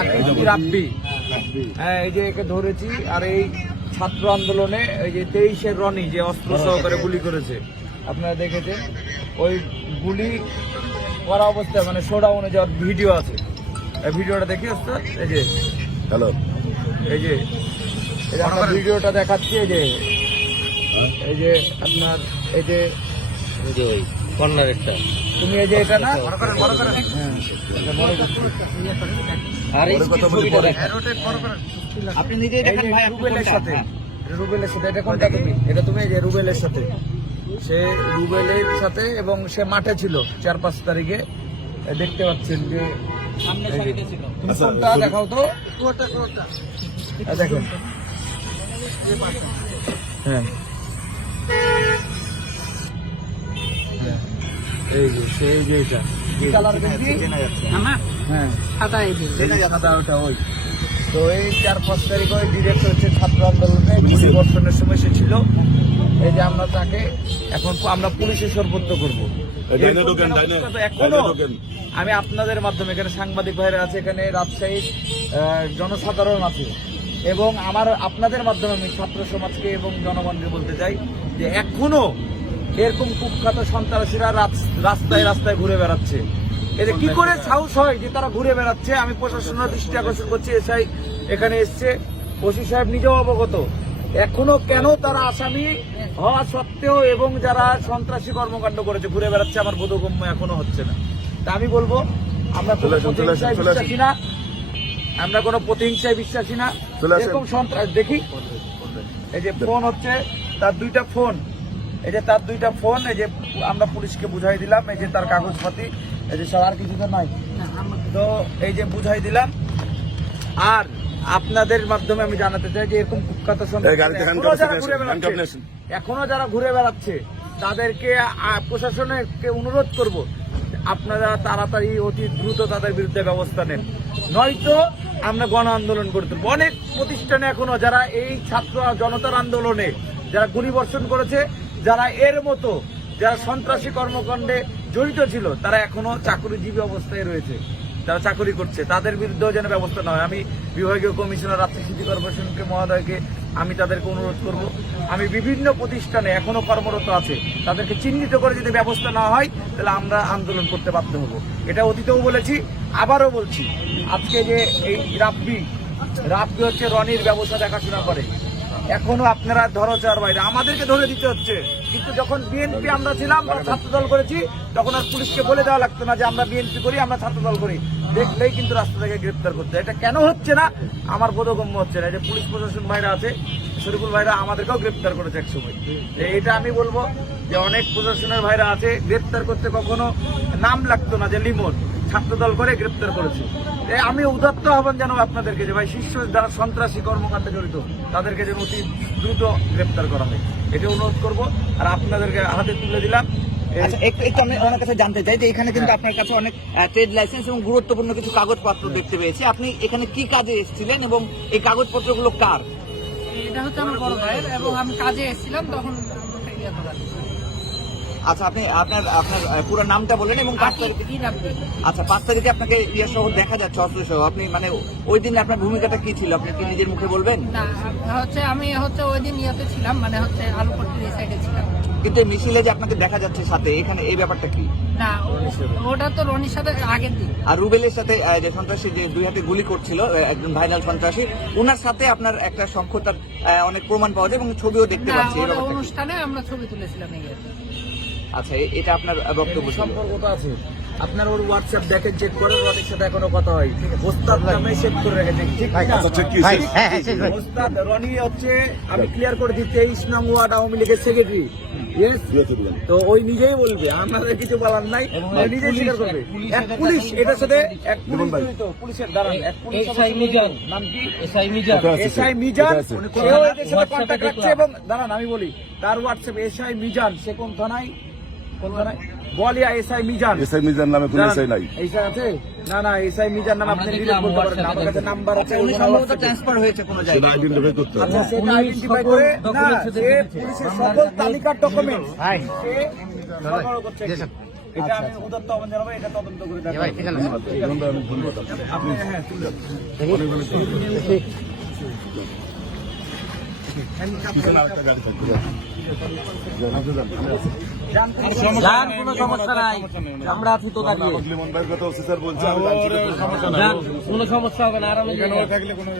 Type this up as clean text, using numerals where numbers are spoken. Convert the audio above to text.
আকৃতি রাব্বি। হ্যাঁ, এই যে একে ধরেছি। আর এই ছাত্র আন্দোলনে এই যে 23-এর রনি যে অস্ত্র সহকারে গুলি করেছে, আপনারা দেখেছেন, ওই গুলি করা অবস্থায় মানে শোডাউনে যাওয়ার ভিডিও আছে। এই ভিডিওটা দেখি ওস্তাদ। এই যে হ্যালো, এই যে আমরা ভিডিওটা দেখাচ্ছি। এই যে আপনার এই যে ওই কর্নারেরটা তুমি এই যে এটা না আর এই ছবিটা দেখেন আপনি নিজেই দেখেন ভাই, রুবেলের সাথে রুবেলের সাথে এটা কোনটা তুমি? এটা তুমি এই যে রুবেলের সাথে, সে রুবেলের সাথে এবং সে মাঠে ছিল 4-5 তারিখে। দেখতে পাচ্ছেন যে সামনে সারিতে ছিল। তুমি কোনটা দেখাও তো, দেখেন। হ্যাঁ, এই যে সেই যে এটা হ্যাঁ সাদা ওটা ওই। তো এই 4-5 তারিখ ওই ডিরেক্ট হচ্ছে ছাত্র আন্দোলনে পরিবর্তনের সময় সে ছিল। এই যে আমরা তাকে এখন আমরা পুলিশে সর্বোচ্চ করবো। এখনো আমি আপনাদের মাধ্যমে, এখানে সাংবাদিক ভাইরা আছে, এখানে রাজশাহীর জনসাধারণ আছে, এবং আপনাদের মাধ্যমে আমি ছাত্র সমাজকে এবং জনগণকে বলতে চাই যে এখনো এরকম কুখ্যাত সন্ত্রাসীরা রাস্তায় রাস্তায় ঘুরে বেড়াচ্ছে। এতে কি করে সাহস হয় যে তারা ঘুরে বেড়াচ্ছে? আমি প্রশাসনের দৃষ্টি আকর্ষণ করছি। এসআই এখানে এসছে, ওসি সাহেব নিজেও অবগত। এখনো কেন তারা আসামি হওয়া সত্ত্বেও এবং যারা সন্ত্রাসী কর্মকাণ্ড করেছে ঘুরে বেড়াচ্ছে, আমার বোধগম্য এখনো হচ্ছে না। তা আমি বলবো, আমরা কোনো প্রতিহিংসায় বিশ্বাসী না, আমরা কোনো প্রতিহিংসায় বিশ্বাসী না। এরকম সন্ত্রাস দেখি, এই যে ফোন হচ্ছে তার 2টা ফোন, এই যে তার 2টা ফোন, এই যে আমরা পুলিশকে বুঝাই দিলাম, এই যে তার কাগজপাতি, এই যে সব আর কিছু তো নাই, তো এই যে বুঝাই দিলাম। আর আপনাদের মাধ্যমে আমি জানাতে চাই যে এরকম কুখ্যাত এখনো যারা ঘুরে বেড়াচ্ছে তাদেরকে প্রশাসনকে অনুরোধ করব, আপনারা তাড়াতাড়ি অতি দ্রুত তাদের বিরুদ্ধে ব্যবস্থা নেন, নয়তো আমরা গণ আন্দোলন করে তুলব। অনেক প্রতিষ্ঠানে এখনো যারা এই ছাত্র জনতার আন্দোলনে যারা গুলিবর্ষণ করেছে, যারা এর মতো যারা সন্ত্রাসী কর্মকাণ্ডে জড়িত ছিল, তারা এখনো চাকরিজীবী অবস্থায় রয়েছে, যারা চাকরি করছে, তাদের বিরুদ্ধেও যেন ব্যবস্থা না হয়। আমি বিভাগীয় কমিশনার রাজশাহী সিটি কর্পোরেশনকে মহোদয়কে আমি তাদেরকে অনুরোধ করব, আমি বিভিন্ন প্রতিষ্ঠানে এখনো কর্মরত আছে, তাদেরকে চিহ্নিত করে যদি ব্যবস্থা না হয় তাহলে আমরা আন্দোলন করতে বাধ্য হব। এটা অতীতেও বলেছি, আবারও বলছি। আজকে যে এই রাব্বি হচ্ছে রনির ব্যবস্থা দেখাশোনা করে, এখনো আপনারা ধরচার বাইরে আমাদেরকে ধরে দিতে হচ্ছে। কিন্তু যখন বিএনপি আমরা ছিলাম বা ছাত্রদল করেছি, তখন আর পুলিশকে বলে দেওয়া লাগতো না যে আমরা বিএনপি করি, আমরা ছাত্রদল করি, দেখলেই কিন্তু রাস্তা থেকে গ্রেপ্তার করতে। এটা কেন হচ্ছে না আমার বোধগম্য হচ্ছে না। যে পুলিশ প্রশাসন ভাইরা আছে, শরীফুল ভাইরা আমাদেরকেও গ্রেপ্তার করেছে একসময়। এটা আমি বলবো যে অনেক প্রশাসনের ভাইরা আছে, গ্রেপ্তার করতে কখনো নাম লাগতো না, যে লিমন ছাত্রদল করে গ্রেপ্তার করেছে। আমি উদাত্ত আহ্বান জানাবো আপনাদেরকে যে ভাই, শীর্ষ যারা সন্ত্রাসী কর্মকাণ্ডে জড়িত তাদেরকে যেন অতি দ্রুত গ্রেপ্তার করা হয়, এটা অনুরোধ করবো। আর আপনাদেরকে হাতে তুলে দিলাম। আচ্ছা, একটু আমি ওনার কাছে জানতে চাই যে এখানে কিন্তু আপনার কাছে অনেক ট্রেড লাইসেন্স এবং গুরুত্বপূর্ণ কিছু কাগজপত্র দেখতে পেয়েছি। আপনি এখানে কি কাজে এসেছিলেন এবং এই কাগজপত্রগুলো কার? এটা হচ্ছে আমার বড় ভাইয়ের, এবং আমি কাজে এসেছিলাম তখন। আচ্ছা, আপনি আপনার পুরো নামটা বলেন এবং 5 তারিখে। আচ্ছা, 5 তারিখে আপনাকে ইয়ে সহ দেখা যাচ্ছে, অস্ত্র সহ। আপনি মানে ওই দিন আপনার ভূমিকাটা কি ছিল, আপনি কি নিজের মুখে বলবেন? না, আমি ওই দিন ইয়েতে ছিলাম, মানে আলুপট্টির এই সাইডে ছিলাম। কিন্তু মিছিলে যে আপনাকে দেখা যাচ্ছে সাথে, এখানে এই ব্যাপারটা কি? না, ওটা তো রনির সাথে আগের দিন। আর রুবেলের সাথে যে সন্ত্রাসী যে 2 হাতে গুলি করছিল, একজন ভাইরাল সন্ত্রাসী, ওনার সাথে আপনার একটা সংখ্যার অনেক প্রমাণ পাওয়া যায় এবং ছবিও দেখতে পাচ্ছি। অনুষ্ঠানে আমরা ছবি তুলেছিলাম। আচ্ছা, এটা আপনার বক্তব্য। সম্পর্কটা আছে আপনার, ওর হোয়াটসঅ্যাপ দেখেন, চেক করেন, ওদের সাথে এখনো কথা হয়। ওস্তাদ নামে সেভ করে রেখেছেন, ঠিক না? ওস্তাদ রনি হচ্ছে, আমি ক্লিয়ার করে দিই, 23 নং ওয়ার্ড আওয়ামী লীগের সেক্রেটারি। তো ওই নিজেই বলবে, আমাদের কিছু বলার নাই, নিজেই স্বীকার করবে। এক পুলিশ এটার সাথে, এক পুলিশের দাঁড়ান, এক পুলিশ নাম কি? এসআই মিজান, সেও এদের সাথে কন্ট্যাক্ট রাখছে। এবং দাঁড়ান আমি বলি, তার হোয়াটসঅ্যাপ এসআই মিজান, সে কোন থানায়? বলিয়া এসআই মিজান। এসআই মিজান নামে কোনো এসআই নাই। এসআই আছে? না, এসআই মিজান নাম আপনি ডিলিট করতে পারেন না, আমার কাছে নাম্বার আছে। উনি সম্ভবত ট্রান্সফার হয়েছে কোনো জায়গায়। সেটা আইডেন্টিফাই করতে হবে। আচ্ছা, সেটা আইডেন্টিফাই করে না, সে পুলিশের সকল তালিকার ডকুমেন্ট সে সরবরাহ করছে। এটা আচ্ছা, আমি আচ্ছা। উদাত্ত আহ্বান জানাবো, এটা তদন্ত করে দেখাবো। ধন্যবাদ ধন্যবাদ, অনেক ধন্যবাদ আপনি হ্যাঁ তুলে দেন। অনেক অনেক ধন্যবাদ। পিছনে আরেকটা গাড়ি থাকবে। যান, আপনি যান। যান, কোনো সমস্যা নাই, আমরা আছি তো দাঁড়িয়ে। আমাকে লিমন ভাইয়ের কথা অফিসার বলছে, আমি জানছি তো কোনো সমস্যা নাই। যান, কোনো সমস্যা হবে না, আরামে যান। থাকলে কোনো